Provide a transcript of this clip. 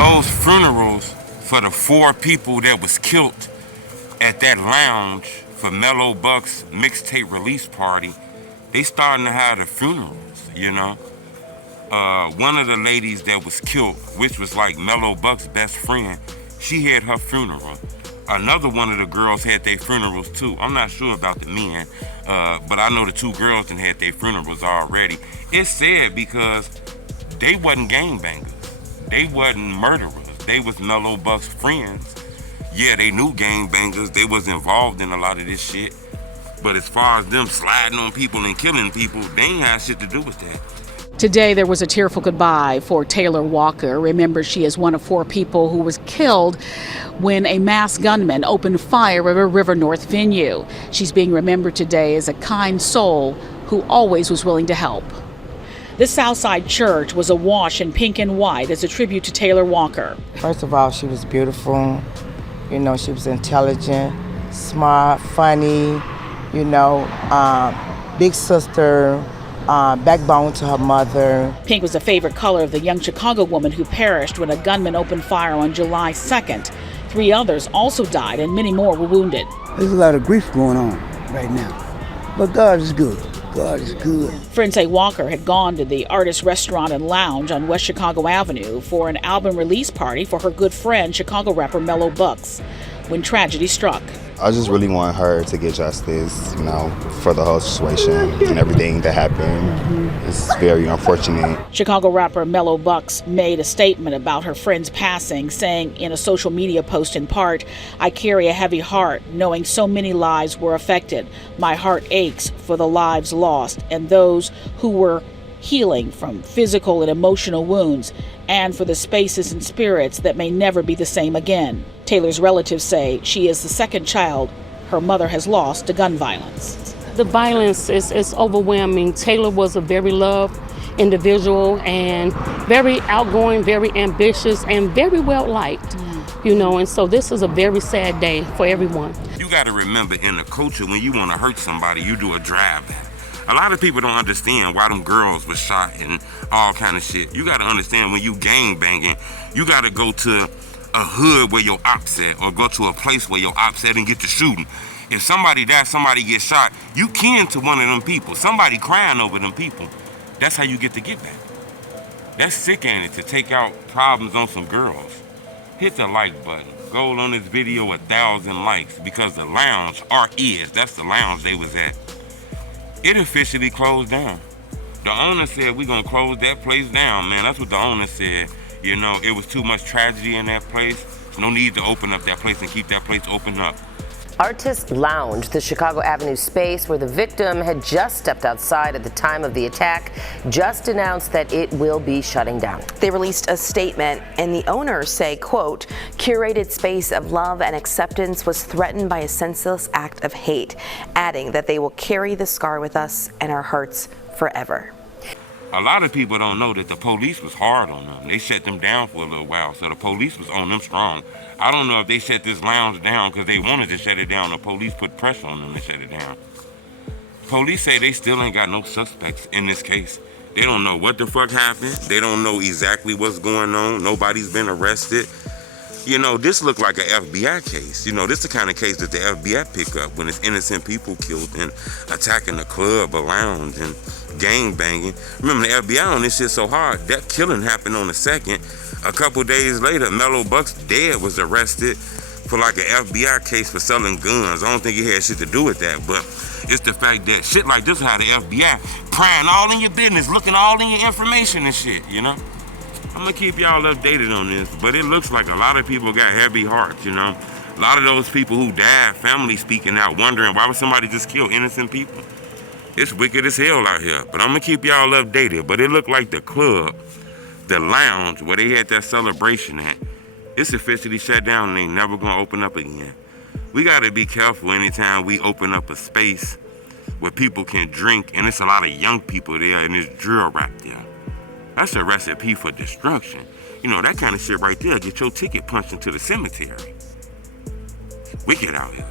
those funerals for the 4 people that was killed at that lounge for Mello Buckzz mixtape release party, they starting to have the funerals, you know. One of the ladies that was killed, which was like Mello Buckz's best friend, she had her funeral. Another one of the girls had their funerals too. I'm not sure about the men, but I know the 2 girls that had their funerals already. It's sad because they wasn't gangbangers. They wasn't murderers. They was Mello Buckz's friends. Yeah, they knew gangbangers. They was involved in a lot of this shit. But as far as them sliding on people and killing people, they ain't had shit to do with that. Today, there was a tearful goodbye for Taylor Walker. Remember, she is one of 4 people who was killed when a masked gunman opened fire at a River North venue. She's being remembered today as a kind soul who always was willing to help. This Southside church was awash in pink and white as a tribute to Taylor Walker. First of all, she was beautiful. You know, she was intelligent, smart, funny, you know, big sister, backbone to her mother. Pink was a favorite color of the young Chicago woman who perished when a gunman opened fire on July 2nd. 3 others also died and many more were wounded. There's a lot of grief going on right now, but God is good. God is good. Friends say Walker had gone to the Artist Restaurant and Lounge on West Chicago Avenue for an album release party for her good friend, Chicago rapper Mello Buckzz, when tragedy struck. I just really want her to get justice, you know, for the whole situation and everything that happened. It's very unfortunate. Chicago rapper Mello Buckzz made a statement about her friend's passing, saying in a social media post in part, "I carry a heavy heart, knowing so many lives were affected. My heart aches for the lives lost and those who were healing from physical and emotional wounds, and for the spaces and spirits that may never be the same again." Taylor's relatives say she is the 2nd child her mother has lost to gun violence. The violence is overwhelming. Taylor was a very loved individual and very outgoing, very ambitious, and very well liked, you know, and so this is a very sad day for everyone. You got to remember, in the culture, when you want to hurt somebody, you do a drive-by. A lot of people don't understand why them girls were shot and all kind of shit. You got to understand, when you gang banging, you got to go to a hood where your ops at, or go to a place where your ops at and get to shooting. If somebody dies, somebody gets shot, you kin to one of them people. Somebody crying over them people. That's how you get to get back. That's sick, ain't it, to take out problems on some girls. Hit the like button. Go on this video 1,000 likes, because the lounge, that's the lounge they was at. It officially closed down. The owner said, "We're gonna close that place down," man. That's what the owner said. You know, it was too much tragedy in that place. No need to open up that place and keep that place open up. Artist Lounge, the Chicago Avenue space where the victim had just stepped outside at the time of the attack, just announced that it will be shutting down. They released a statement, and the owners say, quote, "Curated space of love and acceptance was threatened by a senseless act of hate," adding that they will carry the scar with us and our hearts forever. A lot of people don't know that the police was hard on them. They shut them down for a little while, so the police was on them strong. I don't know if they shut this lounge down because they wanted to shut it down. The police put pressure on them to shut it down. Police say they still ain't got no suspects in this case. They don't know what the fuck happened. They don't know exactly what's going on. Nobody's been arrested. You know, this looked like an FBI case. You know, this is the kind of case that the FBI pick up when it's innocent people killed and attacking a club, a lounge, and gang banging. Remember, the FBI on this shit so hard, that killing happened on the 2nd. A couple days later, Mello Buckzz dad was arrested for like an FBI case for selling guns. I don't think he had shit to do with that, but it's the fact that shit like this, how the FBI prying all in your business, looking all in your information and shit, you know? I'm gonna keep y'all updated on this, but it looks like a lot of people got heavy hearts, you know? A lot of those people who died, family speaking out, wondering why would somebody just kill innocent people? It's wicked as hell out here, but I'm gonna keep y'all updated. But it looked like the club, the lounge where they had that celebration at, it's officially shut down and ain't never gonna open up again. We gotta be careful anytime we open up a space where people can drink, and it's a lot of young people there and there's drill rap there. That's a recipe for destruction. You know, that kind of shit right there, get your ticket punched into the cemetery. Wicked out here.